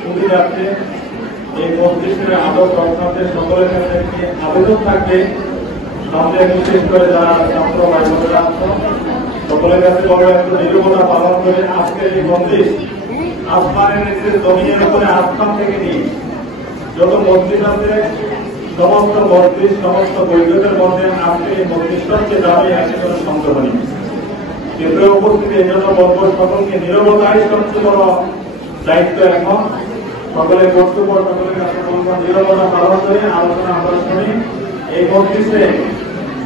সুবিধার্থে এই মসজিদের আদব রক্ষার্থে সকলের কাছে আবেদন থাকবে, সামনে বিশেষ করে যারা ছাত্র ভাই বোনেরা সকলের কাছে বড় একটু নীরবতা পালন করে আজকের এই মসজিদ আসমানের নিচে জমিনের উপরে আসমান থেকে নিয়ে যত মসজিদ আছে সমস্ত মসজিদ সমস্ত বৈদ্যুতের মধ্যে আজকে এই মসজিদ সবচেয়ে দামি একেবারে সংশোধনী। কেন্দ্রে উপস্থিতি এই জন্য বলব সকলকে নীরবতাই সবচেয়ে বড় দায়িত্ব। এখন সকলের বক্তব্য সকলের কাছে নীরবতা পালন করে আলোচনা আমরা শুনি। এই মসজিদে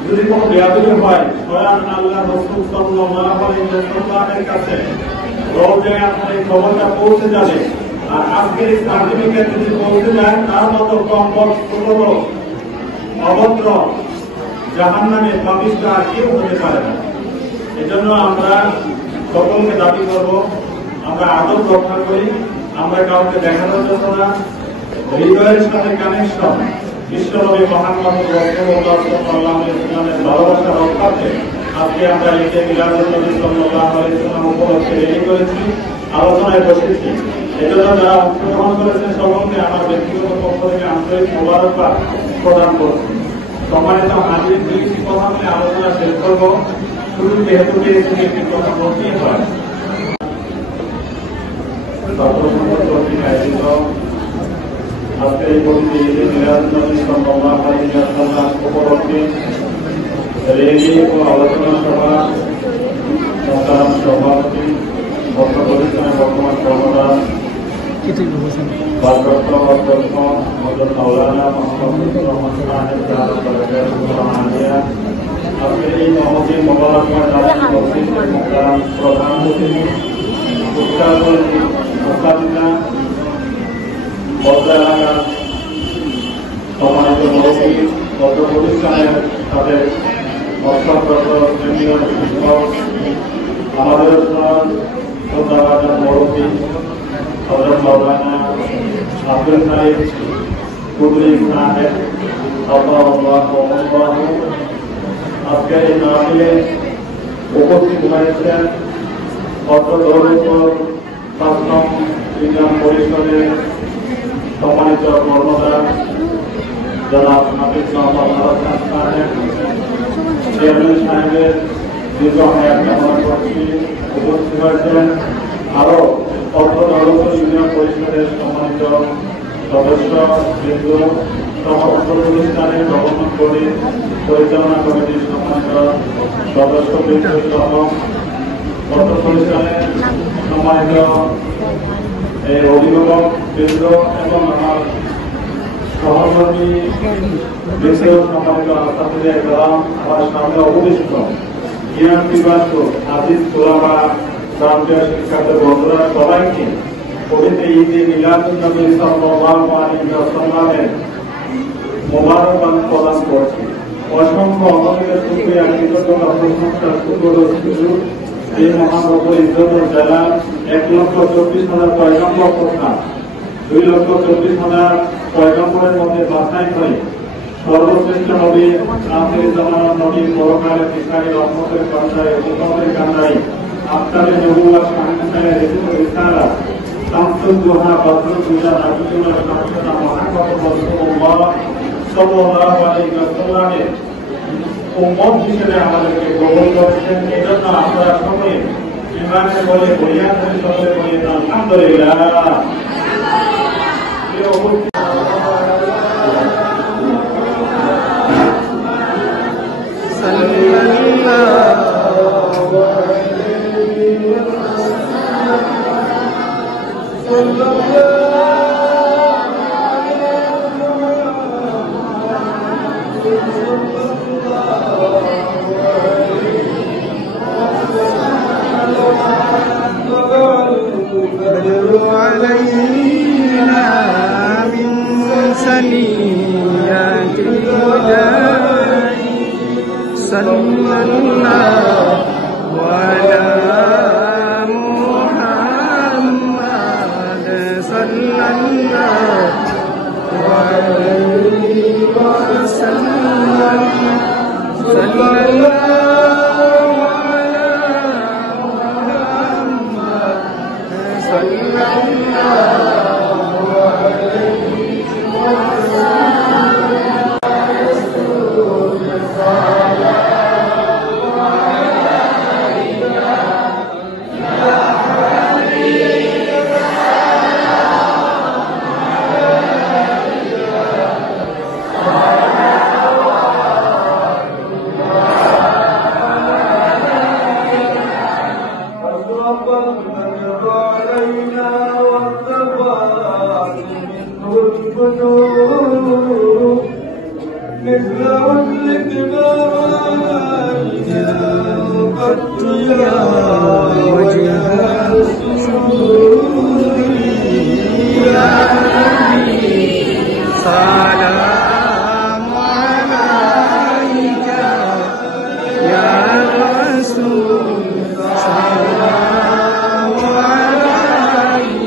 যদি কোনো বেয়াদবি হয় স্বয়ং আল্লাহ রাসূল সাল্লাল্লাহু আলাইহি ওয়াসাল্লামের কাছে রওজায় আপনার এই খবরটা পৌঁছে যাবে। আর আজকের এই সার্টিফিকেট যদি পৌঁছে যায় তার মতো কম্পক ছোট অভদ্র জাহান্নামে পাপিষ্ঠ আর কেউ হতে পারে না। এজন্য আমরা সকলকে দাবি করব আমরা আদব রক্ষা করি, আমরা কাউকে দেখানোর জন্য না, হৃদয়ের সাথে কানেকশন বিশ্বনবী মুহাম্মদ রাসূলুল্লাহ ইসলামের ভালোবাসা রক্ষার্থে আজকে আমরা ঈদে মিলাদুন নবী সাল্লাল্লাহু আলাইহি ওয়াসাল্লাম উপলক্ষে রেডি করেছি, আলোচনায় বসেছি। এজন্য যারা অংশগ্রহণ করেছেন সকলকে আমার ব্যক্তিগত পক্ষ থেকে আন্তরিক মোবারকবাদ প্রদান করছি। সম্মানিত হাজির দুইটি কথা বলে আলোচনা শেষ করব। শুরু যেহেতু একটি কথা বলতেই হয়, ছাত্র সংসদ কর্তৃক আয়োজিত আজকে এই পবিত্র ঈদে মিলাদুন নবী সাল্লাল্লাহু আলাইহি ওয়াসাল্লাম উপলক্ষে রেলি ও আলোচনা সভা মোহতারাম সভাপতি বক্তব্য প্রতিষ্ঠানের বর্তমান কর্মদার ভারপ্রাপ্ত অধ্যক্ষ হযরত মাওলানা মুহাম্মদ আজকের এই মহফিল মোবারকময় দাওয়াত মসজিদের মোহতারাম প্রধান অতিথি মুস্তাফিজা বদ্রা এলাকার সম্মানিত মুরব্বী পত্র প্রতিষ্ঠানের তাদের অর্থপ্রত কেন্দ্রীয় শিক্ষক আমাদের শ্রদ্ধাভাজন মুরব্বী হযরত মাওলানা আব্দুল সাইদ কুদরি সাহেব আজকের এই মাহফিলে উপস্থিত হয়েছেন অত্র দৌলতপুর ৫ নং ইউনিয়ন পরিষদের সম্মানিত কর্মদার জনাব হাফিজ মোহাম্মদ হাসান সাহেব, চেয়ারম্যান সাহেবের দীর্ঘ হায়াত কামনা করছি। উপস্থিত হয়েছেন আরো অত্র দৌলতপুর ইউনিয়ন পরিষদের সম্মানিত সদস্য বৃন্দ সহ অত্র প্রতিষ্ঠানের গভর্নমেন্ট বডির পরিচালনা কমিটির সম্মানিত সদস্য বৃন্দ সহ অত্র প্রতিষ্ঠানের সম্মানিত এই অভিভাবক বৃন্দ এবং আমার সহকর্মী বৃন্দ সম্মানিত ছাত্রীদের একরাম, আমার সামনে অবস্থিত ইউনিভার্সিটি আজিজ ওলামা প্রান্তীয় শিক্ষার্থী বন্ধুরা সবাইকে পবিত্র ঈদে মিলাদুন নবী সাল্লাল্লাহু আলাইহি ওয়াসাল্লামের মোবারকবাদ প্রদান করছি। অসংখ্য অগণিত শুকরিয়া কৃতজ্ঞতা প্রশংসা সুযোগ এই মহান রব্বুল ইজ্জতুল জালাল ১,২৪,০০০ পয়গম্বর প্রধান ২,২৪,০০০ পয়গম্বরের মধ্যে বাছাই করে সর্বশ্রেষ্ঠ নবী আখির জামানার নবী পরকালের ভিখারী রহমতের কান্ডারি উম্মতের কান্ডারি আফতারে নবুওয়াত শাহাদাতের রিসালাত শামসুল দুহা বদরুল হুদা নবিয়ুল্লাহ শামসুনা মুহাম্মদ রাসূলুল্লাহ সাল্লাল্লাহু আলাইহি ওয়াসাল্লামের উম্মত হিসেবে আমাদেরকে গ্রহণ করেছেন। এজন্য আমরা সকলে ইমানে বলে বলিয়া সকলে বলি আলহামদুলিল্লাহ। علينا من سنيات الهدى صلى الله على محمد صلى الله عليه وسلم صلى الله على محمد صلى الله البدور مثل عدلك ما رأينا قط يا وجه السرور يا نبي سلام عليك يا رسول سلام عليك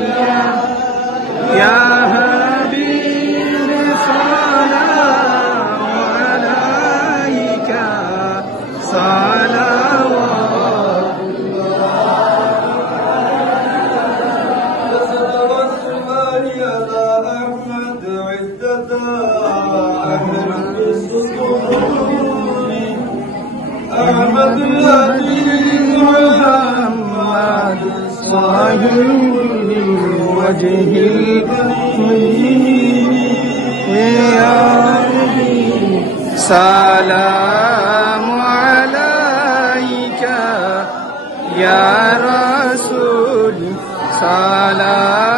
يا حبيب سلام عليك صلوات الله على أحمد عدة أهل الصدور أحمد الذي محمد صاحب الوجه الكريم يا ربي سلام عليك يا رسول سلام